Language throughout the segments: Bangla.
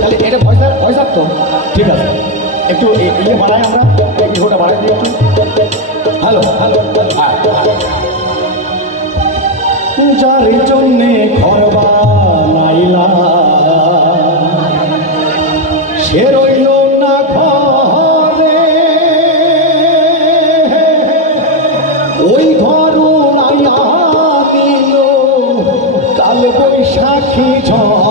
তাহলে এটা ভয়সা ভয়সার তো। ঠিক আছে। একটু ইয়ে বাড়াই আমরা। ভিডিওটা বাড়াই দিই একটু। হ্যালো হ্যালো হ্যাঁ, হ্যাঁ। যার জন্যে ঘর বানাইলা সে রইল না ঘরে। ওই ঘর উড়াইয়া দিল, কাল বৈশাখী ঝড়।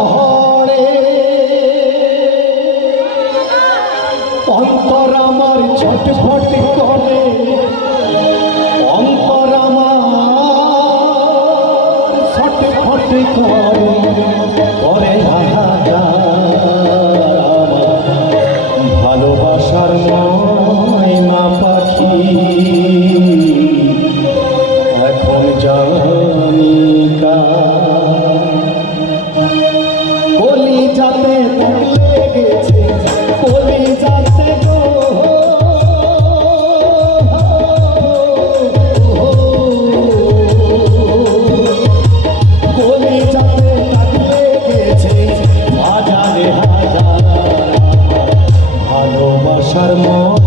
পরে আয় charmosa